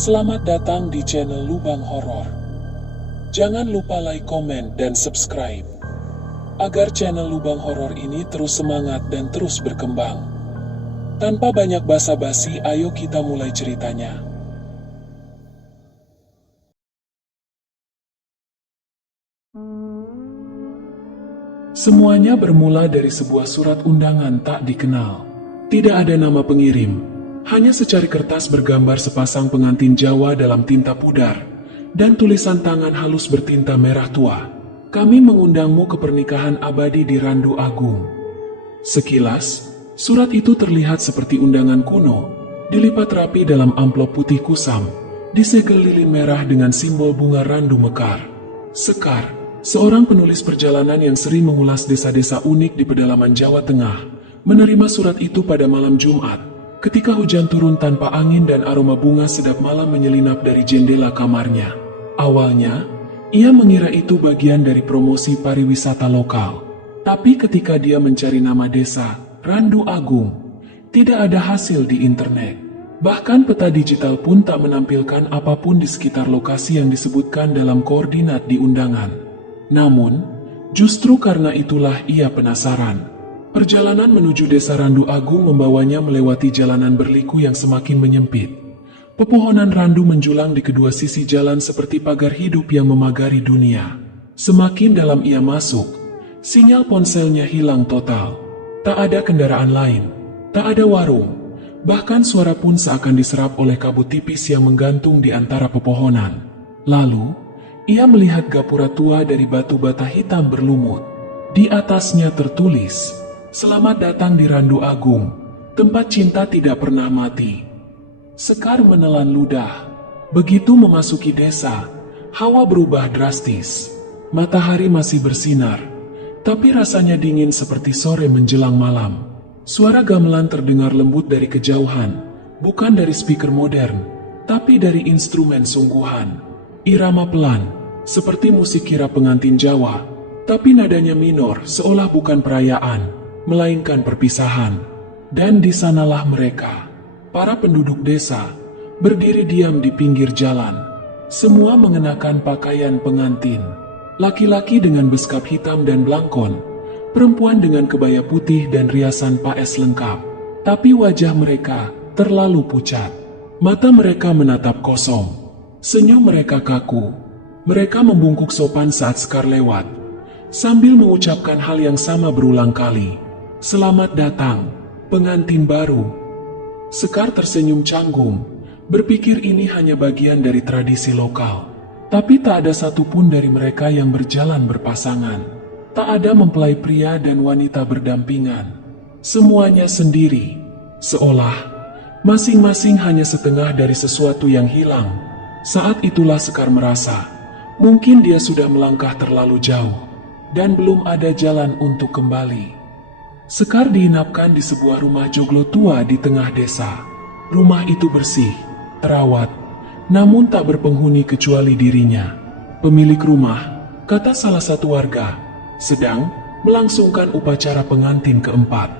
Selamat datang di channel Lubang Horor. Jangan lupa like, komen, dan subscribe agar channel Lubang Horor ini terus semangat dan terus berkembang. Tanpa banyak basa-basi, ayo kita mulai ceritanya. Semuanya bermula dari sebuah surat undangan tak dikenal. Tidak ada nama pengirim, hanya secari kertas bergambar sepasang pengantin Jawa dalam tinta pudar, dan tulisan tangan halus bertinta merah tua. Kami mengundangmu ke pernikahan abadi di Randu Agung. Sekilas, surat itu terlihat seperti undangan kuno, dilipat rapi dalam amplop putih kusam, disegel lilin merah dengan simbol bunga randu mekar. Sekar, seorang penulis perjalanan yang sering mengulas desa-desa unik di pedalaman Jawa Tengah, menerima surat itu pada malam Jumat, ketika hujan turun tanpa angin dan aroma bunga sedap malam menyelinap dari jendela kamarnya. Awalnya, ia mengira itu bagian dari promosi pariwisata lokal. Tapi ketika dia mencari nama desa, Randu Agung, tidak ada hasil di internet. Bahkan peta digital pun tak menampilkan apapun di sekitar lokasi yang disebutkan dalam koordinat di undangan. Namun, justru karena itulah ia penasaran. Perjalanan menuju desa Randu Agung membawanya melewati jalanan berliku yang semakin menyempit. Pepohonan randu menjulang di kedua sisi jalan seperti pagar hidup yang memagari dunia. Semakin dalam ia masuk, sinyal ponselnya hilang total. Tak ada kendaraan lain, tak ada warung, bahkan suara pun seakan diserap oleh kabut tipis yang menggantung di antara pepohonan. Lalu, ia melihat gapura tua dari batu bata hitam berlumut. Di atasnya tertulis, "Selamat datang di Randu Agung, tempat cinta tidak pernah mati." Sekar menelan ludah. Begitu memasuki desa, hawa berubah drastis. Matahari masih bersinar, tapi rasanya dingin seperti sore menjelang malam. Suara gamelan terdengar lembut dari kejauhan, bukan dari speaker modern, tapi dari instrumen sungguhan. Irama pelan, seperti musik kira pengantin Jawa, tapi nadanya minor seolah bukan perayaan, melainkan perpisahan. Dan di sanalah mereka, para penduduk desa, berdiri diam di pinggir jalan. Semua mengenakan pakaian pengantin. Laki-laki dengan beskap hitam dan blangkon, perempuan dengan kebaya putih dan riasan paes lengkap. Tapi wajah mereka terlalu pucat. Mata mereka menatap kosong. Senyum mereka kaku. Mereka membungkuk sopan saat Sekar lewat, sambil mengucapkan hal yang sama berulang kali. "Selamat datang, pengantin baru." Sekar tersenyum canggung, berpikir ini hanya bagian dari tradisi lokal. Tapi tak ada satupun dari mereka yang berjalan berpasangan. Tak ada mempelai pria dan wanita berdampingan. Semuanya sendiri, seolah masing-masing hanya setengah dari sesuatu yang hilang. Saat itulah Sekar merasa, mungkin dia sudah melangkah terlalu jauh, dan belum ada jalan untuk kembali. Sekar diinapkan di sebuah rumah joglo tua di tengah desa. Rumah itu bersih, terawat, namun tak berpenghuni kecuali dirinya. Pemilik rumah, kata salah satu warga, sedang melangsungkan upacara pengantin keempat.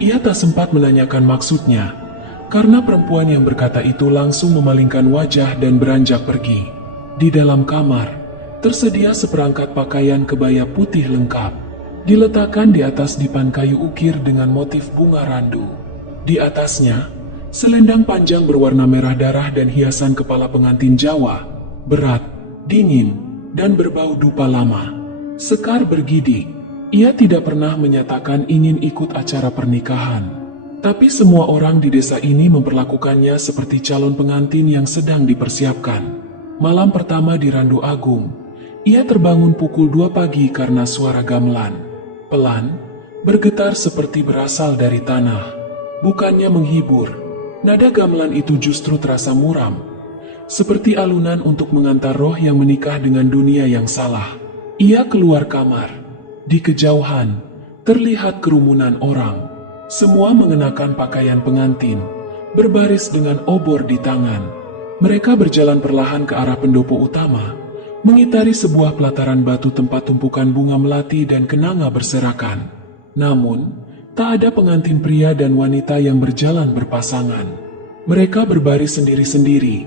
Ia tak sempat menanyakan maksudnya, karena perempuan yang berkata itu langsung memalingkan wajah dan beranjak pergi. Di dalam kamar, tersedia seperangkat pakaian kebaya putih lengkap, diletakkan di atas dipan kayu ukir dengan motif bunga randu. Di atasnya, selendang panjang berwarna merah darah dan hiasan kepala pengantin Jawa, berat, dingin, dan berbau dupa lama. Sekar bergidik. Ia tidak pernah menyatakan ingin ikut acara pernikahan. Tapi semua orang di desa ini memperlakukannya seperti calon pengantin yang sedang dipersiapkan. Malam pertama di Randu Agung, ia terbangun pukul 2 pagi karena suara gamelan. Pelan, bergetar seperti berasal dari tanah. Bukannya menghibur, nada gamelan itu justru terasa muram, seperti alunan untuk mengantar roh yang menikah dengan dunia yang salah. Ia keluar kamar. Di kejauhan, terlihat kerumunan orang. Semua mengenakan pakaian pengantin, berbaris dengan obor di tangan. Mereka berjalan perlahan ke arah pendopo utama, mengitari sebuah pelataran batu tempat tumpukan bunga melati dan kenanga berserakan. Namun, tak ada pengantin pria dan wanita yang berjalan berpasangan. Mereka berbaris sendiri-sendiri,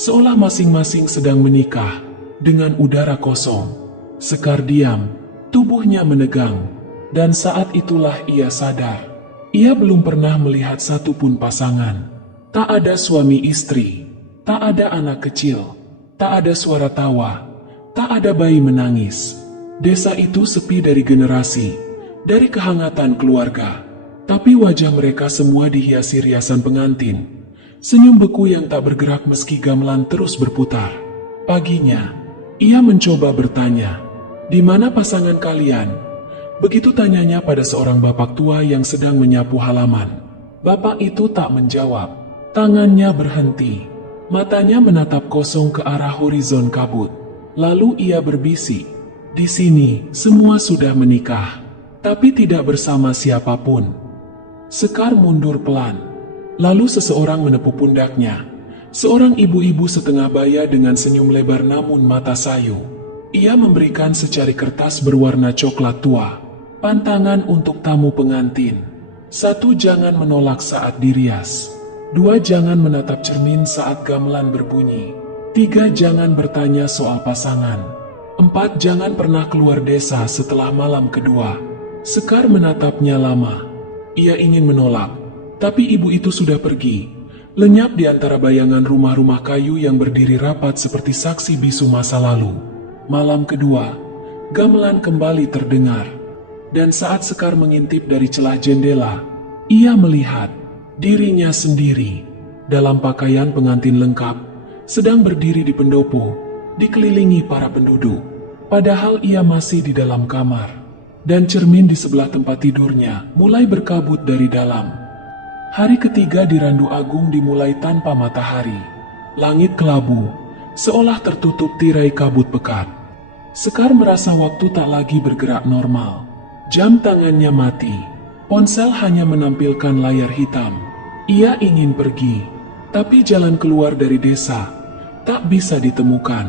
seolah masing-masing sedang menikah dengan udara kosong. Sekar diam, tubuhnya menegang, dan saat itulah ia sadar. Ia belum pernah melihat satupun pasangan. Tak ada suami istri, tak ada anak kecil, tak ada suara tawa, tak ada bayi menangis. Desa itu sepi dari generasi, dari kehangatan keluarga. Tapi wajah mereka semua dihiasi riasan pengantin. Senyum beku yang tak bergerak meski gamelan terus berputar. Paginya, ia mencoba bertanya, "Di mana pasangan kalian?" Begitu tanyanya pada seorang bapak tua yang sedang menyapu halaman. Bapak itu tak menjawab. Tangannya berhenti. Matanya menatap kosong ke arah horizon kabut. Lalu ia berbisik, "Di sini, semua sudah menikah, tapi tidak bersama siapapun." Sekar mundur pelan. Lalu seseorang menepuk pundaknya. Seorang ibu-ibu setengah baya dengan senyum lebar namun mata sayu. Ia memberikan secari kertas berwarna coklat tua. Pantangan untuk tamu pengantin. 1, jangan menolak saat dirias. 2, jangan menatap cermin saat gamelan berbunyi. 3, jangan bertanya soal pasangan. 4, jangan pernah keluar desa setelah malam kedua. Sekar menatapnya lama. Ia ingin menolak, tapi ibu itu sudah pergi, lenyap di antara bayangan rumah-rumah kayu yang berdiri rapat seperti saksi bisu masa lalu. Malam kedua, gamelan kembali terdengar. Dan saat Sekar mengintip dari celah jendela, ia melihat dirinya sendiri dalam pakaian pengantin lengkap, sedang berdiri di pendopo, dikelilingi para penduduk. Padahal ia masih di dalam kamar. Dan cermin di sebelah tempat tidurnya mulai berkabut dari dalam. Hari ketiga di Randu Agung dimulai tanpa matahari. Langit kelabu, seolah tertutup tirai kabut pekat. Sekar merasa waktu tak lagi bergerak normal. Jam tangannya mati. Ponsel hanya menampilkan layar hitam. Ia ingin pergi, tapi jalan keluar dari desa tak bisa ditemukan.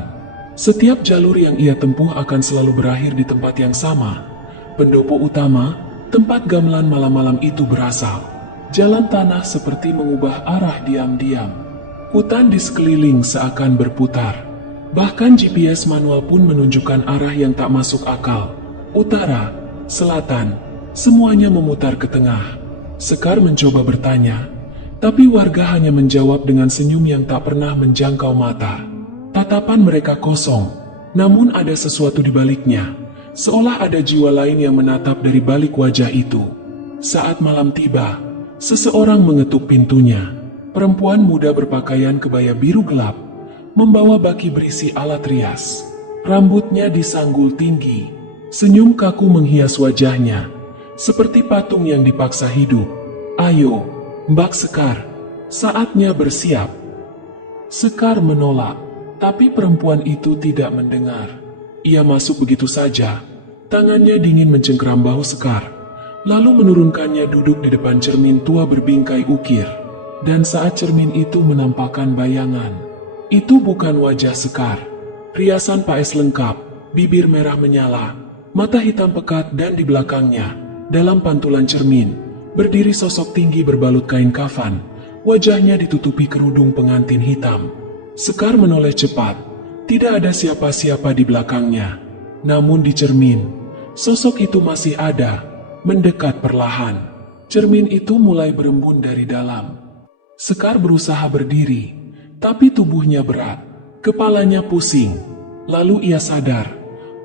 Setiap jalur yang ia tempuh akan selalu berakhir di tempat yang sama. Pendopo utama, tempat gamelan malam-malam itu berasal. Jalan tanah seperti mengubah arah diam-diam. Hutan di sekeliling seakan berputar. Bahkan GPS manual pun menunjukkan arah yang tak masuk akal. Utara, selatan, semuanya memutar ke tengah. Sekar mencoba bertanya, tapi warga hanya menjawab dengan senyum yang tak pernah menjangkau mata. Tatapan mereka kosong, namun ada sesuatu di baliknya. Seolah ada jiwa lain yang menatap dari balik wajah itu. Saat malam tiba, seseorang mengetuk pintunya. Perempuan muda berpakaian kebaya biru gelap, membawa baki berisi alat rias. Rambutnya disanggul tinggi, senyum kaku menghias wajahnya, seperti patung yang dipaksa hidup. "Ayo, Mbak Sekar, saatnya bersiap." Sekar menolak, tapi perempuan itu tidak mendengar. Ia masuk begitu saja, tangannya dingin mencengkeram bahu Sekar, lalu menurunkannya duduk di depan cermin tua berbingkai ukir. Dan saat cermin itu menampakkan bayangan, itu bukan wajah Sekar. Riasan paes lengkap, bibir merah menyala, mata hitam pekat dan di belakangnya, dalam pantulan cermin, berdiri sosok tinggi berbalut kain kafan, wajahnya ditutupi kerudung pengantin hitam. Sekar menoleh cepat. Tidak ada siapa-siapa di belakangnya. Namun di cermin, sosok itu masih ada, mendekat perlahan. Cermin itu mulai berembun dari dalam. Sekar berusaha berdiri, tapi tubuhnya berat. Kepalanya pusing. Lalu ia sadar,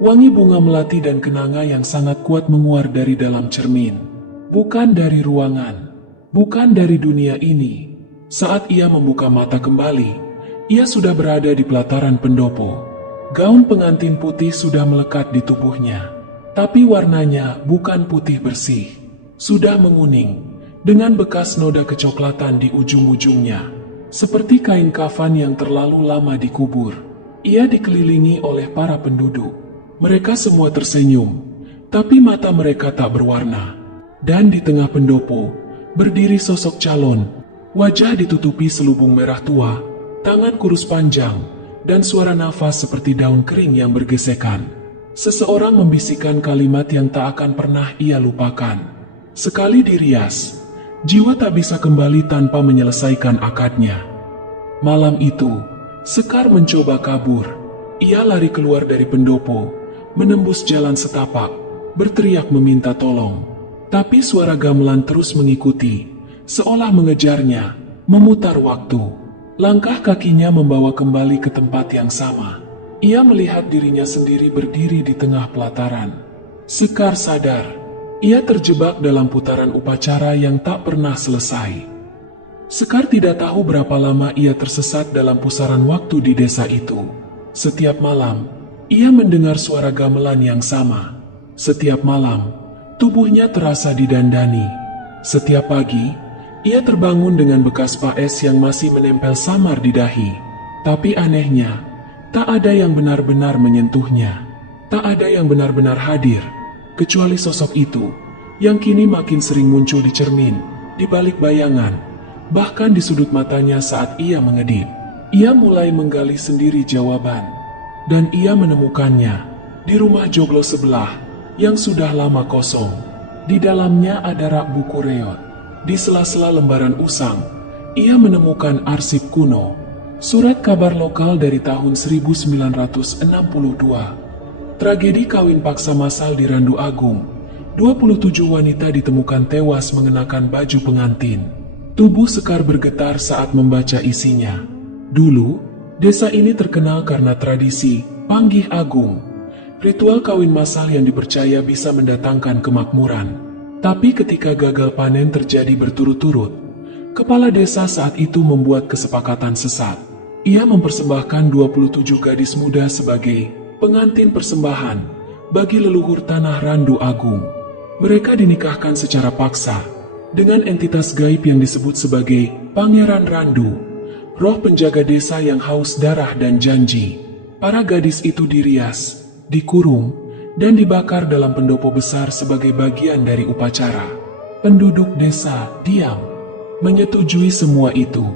wangi bunga melati dan kenanga yang sangat kuat menguar dari dalam cermin. Bukan dari ruangan, bukan dari dunia ini. Saat ia membuka mata kembali, ia sudah berada di pelataran pendopo. Gaun pengantin putih sudah melekat di tubuhnya. Tapi warnanya bukan putih bersih. Sudah menguning, dengan bekas noda kecoklatan di ujung-ujungnya. Seperti kain kafan yang terlalu lama dikubur. Ia dikelilingi oleh para penduduk. Mereka semua tersenyum, tapi mata mereka tak berwarna. Dan di tengah pendopo, berdiri sosok calon. Wajah ditutupi selubung merah tua, tangan kurus panjang, dan suara nafas seperti daun kering yang bergesekan. Seseorang membisikkan kalimat yang tak akan pernah ia lupakan. Sekali dirias, jiwa tak bisa kembali tanpa menyelesaikan akadnya. Malam itu, Sekar mencoba kabur. Ia lari keluar dari pendopo, menembus jalan setapak, berteriak meminta tolong. Tapi suara gamelan terus mengikuti, seolah mengejarnya, memutar waktu. Langkah kakinya membawa kembali ke tempat yang sama. Ia melihat dirinya sendiri berdiri di tengah pelataran. Sekar sadar, ia terjebak dalam putaran upacara yang tak pernah selesai. Sekar tidak tahu berapa lama ia tersesat dalam pusaran waktu di desa itu. Setiap malam, ia mendengar suara gamelan yang sama. Setiap malam, tubuhnya terasa didandani. Setiap pagi, ia terbangun dengan bekas paes yang masih menempel samar di dahi. Tapi anehnya, tak ada yang benar-benar menyentuhnya. Tak ada yang benar-benar hadir, kecuali sosok itu, yang kini makin sering muncul di cermin, di balik bayangan, bahkan di sudut matanya saat ia mengedip. Ia mulai menggali sendiri jawaban, dan ia menemukannya di rumah joglo sebelah yang sudah lama kosong. Di dalamnya ada rak buku reot. Di sela-sela lembaran usang, ia menemukan arsip kuno, surat kabar lokal dari tahun 1962. Tragedi kawin paksa massal di Randu Agung. 27 wanita ditemukan tewas mengenakan baju pengantin. Tubuh Sekar bergetar saat membaca isinya. Dulu, desa ini terkenal karena tradisi Panggih Agung, ritual kawin massal yang dipercaya bisa mendatangkan kemakmuran. Tapi ketika gagal panen terjadi berturut-turut, kepala desa saat itu membuat kesepakatan sesat. Ia mempersembahkan 27 gadis muda sebagai pengantin persembahan bagi leluhur tanah Randu Agung. Mereka dinikahkan secara paksa dengan entitas gaib yang disebut sebagai Pangeran Randu, roh penjaga desa yang haus darah dan janji. Para gadis itu dirias, dikurung, dan dibakar dalam pendopo besar sebagai bagian dari upacara. Penduduk desa diam, menyetujui semua itu.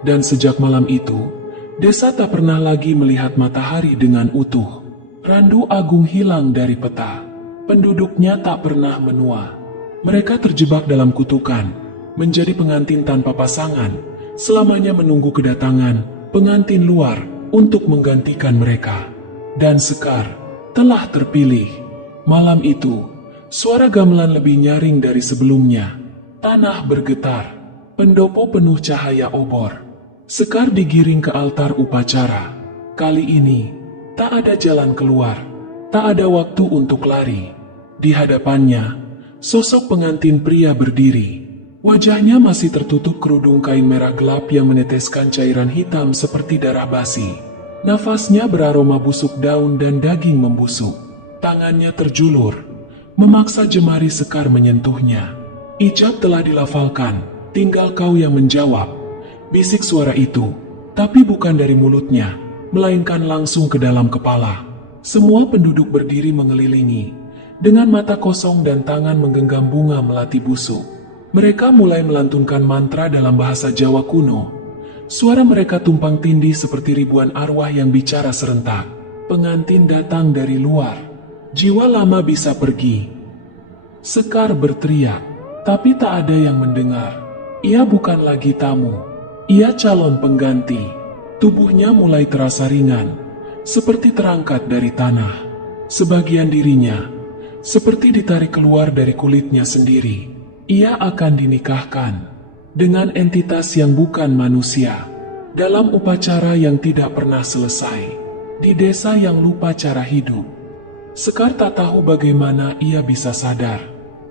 Dan sejak malam itu, desa tak pernah lagi melihat matahari dengan utuh. Randu Agung hilang dari peta. Penduduknya tak pernah menua. Mereka terjebak dalam kutukan, menjadi pengantin tanpa pasangan, selamanya menunggu kedatangan pengantin luar untuk menggantikan mereka. Dan Sekar telah terpilih. Malam itu, suara gamelan lebih nyaring dari sebelumnya. Tanah bergetar, pendopo penuh cahaya obor. Sekar digiring ke altar upacara. Kali ini, tak ada jalan keluar, tak ada waktu untuk lari. Di hadapannya, sosok pengantin pria berdiri. Wajahnya masih tertutup kerudung kain merah gelap yang meneteskan cairan hitam seperti darah basi. Nafasnya beraroma busuk daun dan daging membusuk. Tangannya terjulur, memaksa jemari Sekar menyentuhnya. Ijab telah dilafalkan, tinggal kau yang menjawab. Bisik suara itu, tapi bukan dari mulutnya, melainkan langsung ke dalam kepala. Semua penduduk berdiri mengelilingi, dengan mata kosong dan tangan menggenggam bunga melati busuk. Mereka mulai melantunkan mantra dalam bahasa Jawa kuno. Suara mereka tumpang tindih seperti ribuan arwah yang bicara serentak. Pengantin datang dari luar. Jiwa lama bisa pergi. Sekar berteriak, tapi tak ada yang mendengar. Ia bukan lagi tamu. Ia calon pengganti. Tubuhnya mulai terasa ringan, seperti terangkat dari tanah. Sebagian dirinya seperti ditarik keluar dari kulitnya sendiri. Ia akan dinikahkan dengan entitas yang bukan manusia, dalam upacara yang tidak pernah selesai, di desa yang lupa cara hidup. Sekar tak tahu bagaimana ia bisa sadar.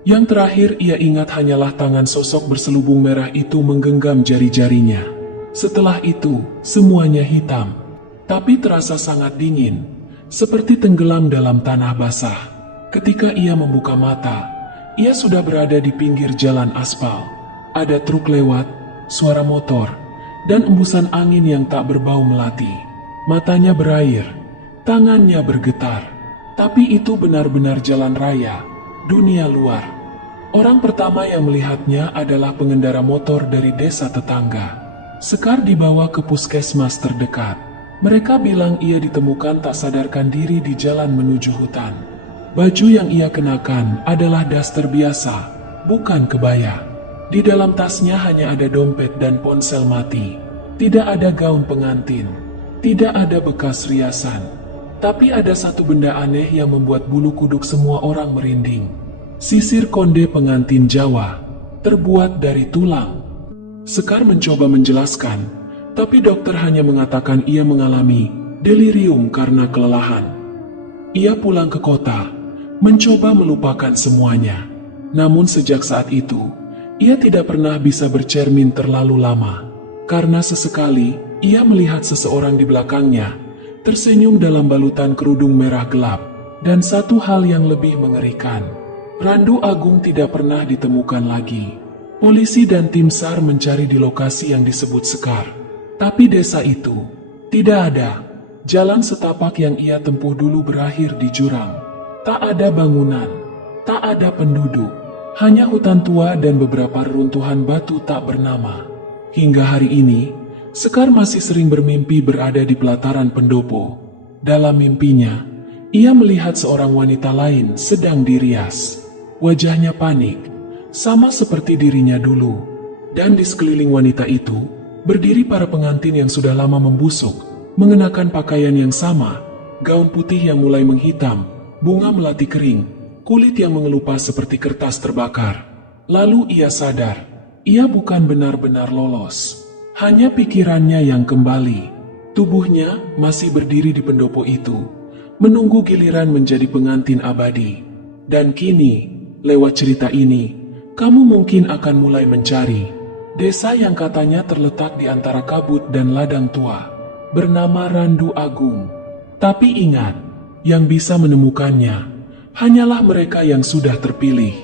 Yang terakhir ia ingat hanyalah tangan sosok berselubung merah itu menggenggam jari-jarinya. Setelah itu, semuanya hitam, tapi terasa sangat dingin, seperti tenggelam dalam tanah basah. Ketika ia membuka mata, ia sudah berada di pinggir jalan aspal. Ada truk lewat, suara motor, dan embusan angin yang tak berbau melati. Matanya berair, tangannya bergetar. Tapi itu benar-benar jalan raya, dunia luar. Orang pertama yang melihatnya adalah pengendara motor dari desa tetangga. Sekar dibawa ke puskesmas terdekat. Mereka bilang ia ditemukan tak sadarkan diri di jalan menuju hutan. Baju yang ia kenakan adalah daster biasa, bukan kebaya. Di dalam tasnya hanya ada dompet dan ponsel mati. Tidak ada gaun pengantin. Tidak ada bekas riasan, tapi ada satu benda aneh yang membuat bulu kuduk semua orang merinding. Sisir konde pengantin Jawa, terbuat dari tulang. Sekar mencoba menjelaskan, tapi dokter hanya mengatakan ia mengalami delirium karena kelelahan. Ia pulang ke kota, mencoba melupakan semuanya. Namun sejak saat itu, ia tidak pernah bisa bercermin terlalu lama. Karena sesekali, ia melihat seseorang di belakangnya, tersenyum dalam balutan kerudung merah gelap. Dan satu hal yang lebih mengerikan, Randu Agung tidak pernah ditemukan lagi. Polisi dan tim SAR mencari di lokasi yang disebut Sekar. Tapi desa itu tidak ada. Jalan setapak yang ia tempuh dulu berakhir di jurang. Tak ada bangunan, tak ada penduduk, hanya hutan tua dan beberapa reruntuhan batu tak bernama. Hingga hari ini, Sekar masih sering bermimpi berada di pelataran pendopo. Dalam mimpinya, ia melihat seorang wanita lain sedang dirias. Wajahnya panik, sama seperti dirinya dulu. Dan di sekeliling wanita itu, berdiri para pengantin yang sudah lama membusuk, mengenakan pakaian yang sama, gaun putih yang mulai menghitam, bunga melati kering, kulit yang mengelupas seperti kertas terbakar. Lalu ia sadar, ia bukan benar-benar lolos. Hanya pikirannya yang kembali. Tubuhnya masih berdiri di pendopo itu, menunggu giliran menjadi pengantin abadi. Dan kini, lewat cerita ini, kamu mungkin akan mulai mencari desa yang katanya terletak di antara kabut dan ladang tua, bernama Randu Agung. Tapi ingat, yang bisa menemukannya hanyalah mereka yang sudah terpilih.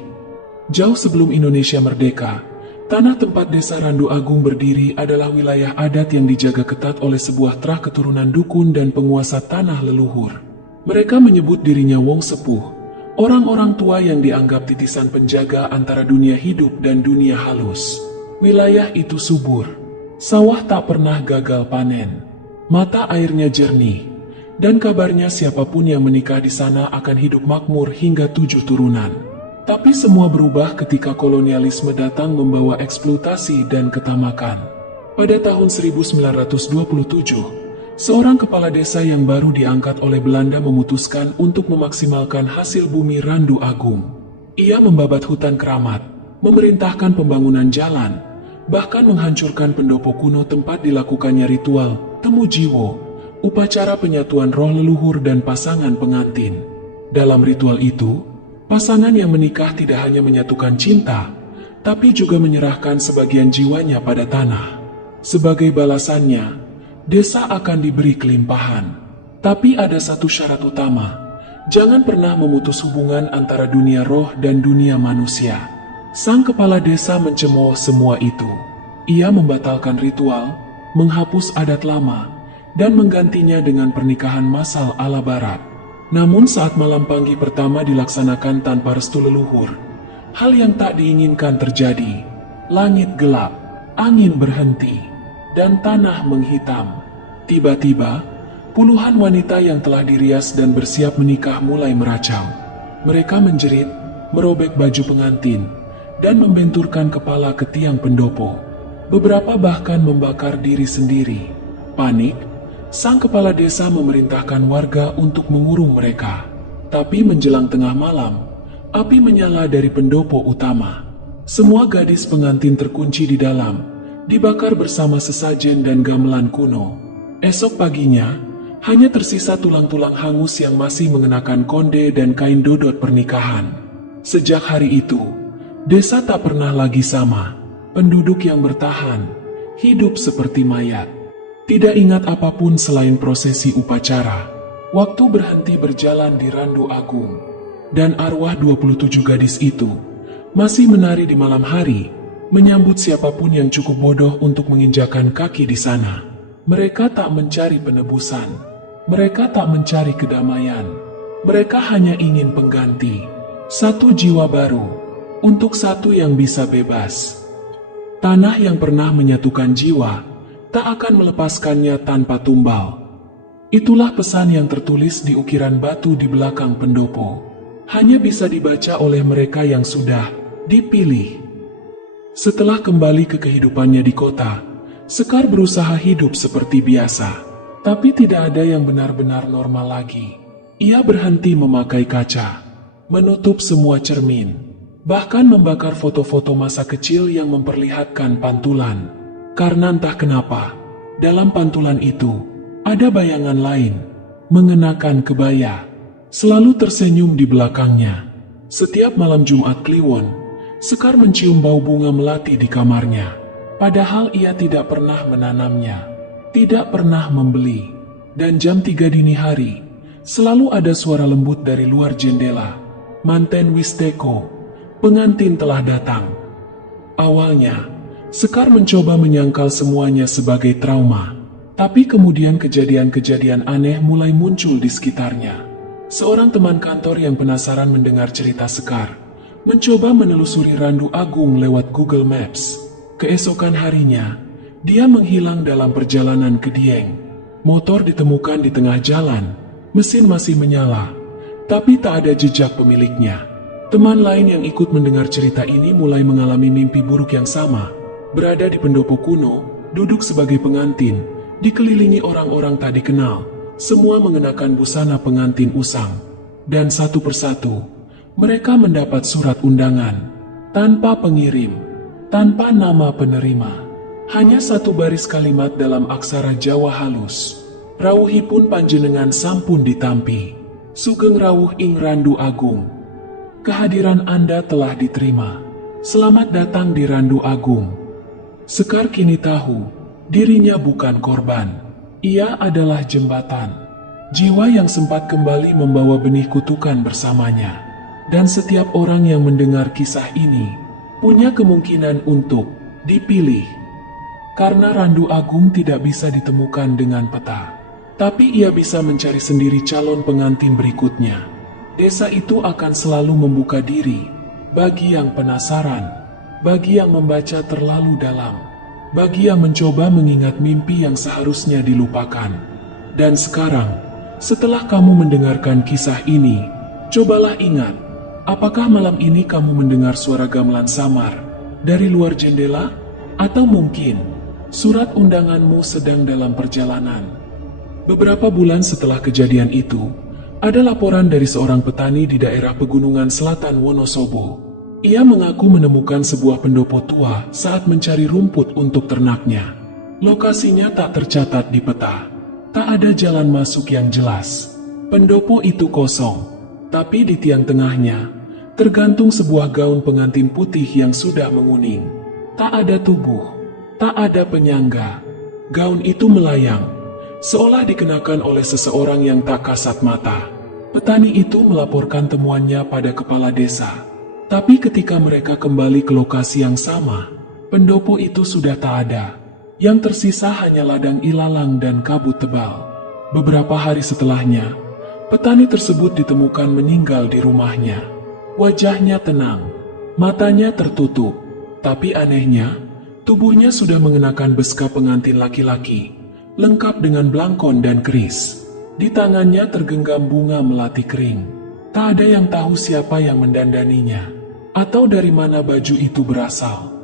Jauh sebelum Indonesia merdeka, tanah tempat desa Randu Agung berdiri adalah wilayah adat yang dijaga ketat oleh sebuah trah keturunan dukun dan penguasa tanah leluhur. Mereka menyebut dirinya Wong Sepuh, orang-orang tua yang dianggap titisan penjaga antara dunia hidup dan dunia halus. Wilayah itu subur, sawah tak pernah gagal panen, mata airnya jernih, dan kabarnya siapapun yang menikah di sana akan hidup makmur hingga 7 turunan. Tapi semua berubah ketika kolonialisme datang membawa eksploitasi dan ketamakan. Pada tahun 1927, seorang kepala desa yang baru diangkat oleh Belanda memutuskan untuk memaksimalkan hasil bumi Randu Agung. Ia membabat hutan keramat, memerintahkan pembangunan jalan, bahkan menghancurkan pendopo kuno tempat dilakukannya ritual temu jiwo, upacara penyatuan roh leluhur dan pasangan pengantin. Dalam ritual itu, pasangan yang menikah tidak hanya menyatukan cinta, tapi juga menyerahkan sebagian jiwanya pada tanah. Sebagai balasannya, desa akan diberi kelimpahan. Tapi ada satu syarat utama, jangan pernah memutus hubungan antara dunia roh dan dunia manusia. Sang kepala desa mencemooh semua itu. Ia membatalkan ritual, menghapus adat lama, dan menggantinya dengan pernikahan massal ala barat. Namun saat malam panggi pertama dilaksanakan tanpa restu leluhur, hal yang tak diinginkan terjadi. Langit gelap, angin berhenti, dan tanah menghitam. Tiba-tiba, puluhan wanita yang telah dirias dan bersiap menikah mulai meracau. Mereka menjerit, merobek baju pengantin, dan membenturkan kepala ke tiang pendopo. Beberapa bahkan membakar diri sendiri. Panik, sang kepala desa memerintahkan warga untuk mengurung mereka. Tapi menjelang tengah malam, api menyala dari pendopo utama. Semua gadis pengantin terkunci di dalam, dibakar bersama sesajen dan gamelan kuno. Esok paginya, hanya tersisa tulang-tulang hangus yang masih mengenakan konde dan kain dodot pernikahan. Sejak hari itu, desa tak pernah lagi sama. Penduduk yang bertahan, hidup seperti mayat. Tidak ingat apapun selain prosesi upacara. Waktu berhenti berjalan di Randu Agung. Dan arwah 27 gadis itu masih menari di malam hari, menyambut siapapun yang cukup bodoh untuk menginjakan kaki di sana. Mereka tak mencari penebusan. Mereka tak mencari kedamaian. Mereka hanya ingin pengganti. Satu jiwa baru, untuk satu yang bisa bebas. Tanah yang pernah menyatukan jiwa tak akan melepaskannya tanpa tumbal. Itulah pesan yang tertulis di ukiran batu di belakang pendopo. Hanya bisa dibaca oleh mereka yang sudah dipilih. Setelah kembali ke kehidupannya di kota, Sekar berusaha hidup seperti biasa. Tapi tidak ada yang benar-benar normal lagi. Ia berhenti memakai kaca, menutup semua cermin, bahkan membakar foto-foto masa kecil yang memperlihatkan pantulan. Karena entah kenapa, dalam pantulan itu, ada bayangan lain, mengenakan kebaya, selalu tersenyum di belakangnya. Setiap malam Jumat Kliwon, Sekar mencium bau bunga melati di kamarnya. Padahal ia tidak pernah menanamnya, tidak pernah membeli. Dan jam 3 dini hari, selalu ada suara lembut dari luar jendela. Manten Wisteko, pengantin telah datang. Awalnya, Sekar mencoba menyangkal semuanya sebagai trauma. Tapi kemudian kejadian-kejadian aneh mulai muncul di sekitarnya. Seorang teman kantor yang penasaran mendengar cerita Sekar, mencoba menelusuri Randu Agung lewat Google Maps. Keesokan harinya, dia menghilang dalam perjalanan ke Dieng. Motor ditemukan di tengah jalan, mesin masih menyala, tapi tak ada jejak pemiliknya. Teman lain yang ikut mendengar cerita ini mulai mengalami mimpi buruk yang sama. Berada di pendopo kuno, duduk sebagai pengantin, dikelilingi orang-orang tak dikenal, semua mengenakan busana pengantin usang. Dan satu persatu, mereka mendapat surat undangan, tanpa pengirim, tanpa nama penerima. Hanya satu baris kalimat dalam aksara Jawa halus. Rawuhipun panjenengan sampun ditampi. Sugeng rawuh ing Randu Agung. Kehadiran Anda telah diterima. Selamat datang di Randu Agung. Sekar kini tahu, dirinya bukan korban. Ia adalah jembatan. Jiwa yang sempat kembali membawa benih kutukan bersamanya. Dan setiap orang yang mendengar kisah ini, punya kemungkinan untuk dipilih. Karena Randu Agung tidak bisa ditemukan dengan peta. Tapi ia bisa mencari sendiri calon pengantin berikutnya. Desa itu akan selalu membuka diri bagi yang penasaran, bagi yang membaca terlalu dalam, bagi yang mencoba mengingat mimpi yang seharusnya dilupakan. Dan sekarang, setelah kamu mendengarkan kisah ini, cobalah ingat, apakah malam ini kamu mendengar suara gamelan samar dari luar jendela? Atau mungkin surat undanganmu sedang dalam perjalanan? Beberapa bulan setelah kejadian itu, ada laporan dari seorang petani di daerah pegunungan selatan Wonosobo. Ia mengaku menemukan sebuah pendopo tua saat mencari rumput untuk ternaknya. Lokasinya tak tercatat di peta. Tak ada jalan masuk yang jelas. Pendopo itu kosong, tapi di tiang tengahnya tergantung sebuah gaun pengantin putih yang sudah menguning. Tak ada tubuh, tak ada penyangga. Gaun itu melayang, seolah dikenakan oleh seseorang yang tak kasat mata. Petani itu melaporkan temuannya pada kepala desa. Tapi ketika mereka kembali ke lokasi yang sama, pendopo itu sudah tak ada. Yang tersisa hanya ladang ilalang dan kabut tebal. Beberapa hari setelahnya, petani tersebut ditemukan meninggal di rumahnya. Wajahnya tenang, matanya tertutup. Tapi anehnya, tubuhnya sudah mengenakan beskap pengantin laki-laki, lengkap dengan blangkon dan keris. Di tangannya tergenggam bunga melati kering. Tak ada yang tahu siapa yang mendandaninya, atau dari mana baju itu berasal.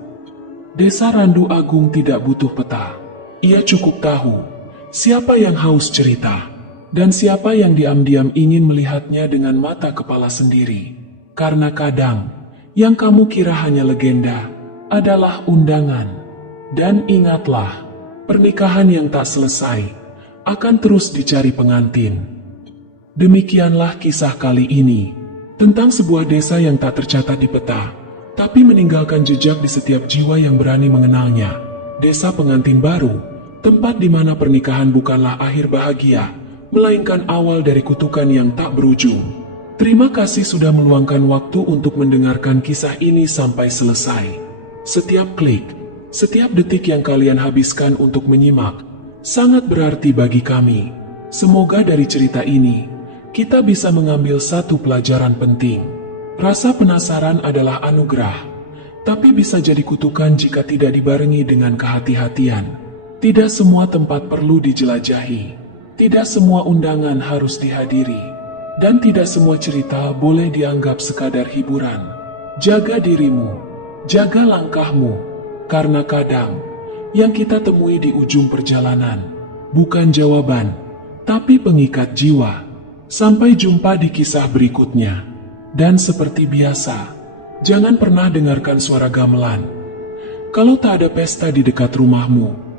Desa Randu Agung tidak butuh peta. Ia cukup tahu siapa yang haus cerita, dan siapa yang diam-diam ingin melihatnya dengan mata kepala sendiri. Karena kadang, yang kamu kira hanya legenda, adalah undangan. Dan ingatlah, pernikahan yang tak selesai akan terus dicari pengantin. Demikianlah kisah kali ini, tentang sebuah desa yang tak tercatat di peta, tapi meninggalkan jejak di setiap jiwa yang berani mengenalnya. Desa pengantin baru, tempat di mana pernikahan bukanlah akhir bahagia, melainkan awal dari kutukan yang tak berujung. Terima kasih sudah meluangkan waktu untuk mendengarkan kisah ini sampai selesai. Setiap klik, setiap detik yang kalian habiskan untuk menyimak, sangat berarti bagi kami. Semoga dari cerita ini, kita bisa mengambil satu pelajaran penting. Rasa penasaran adalah anugerah, tapi bisa jadi kutukan jika tidak dibarengi dengan kehati-hatian. Tidak semua tempat perlu dijelajahi, tidak semua undangan harus dihadiri, dan tidak semua cerita boleh dianggap sekadar hiburan. Jaga dirimu, jaga langkahmu, karena kadang yang kita temui di ujung perjalanan bukan jawaban, tapi pengikat jiwa. Sampai jumpa di kisah berikutnya. Dan seperti biasa, jangan pernah dengarkan suara gamelan. Kalau tak ada pesta di dekat rumahmu,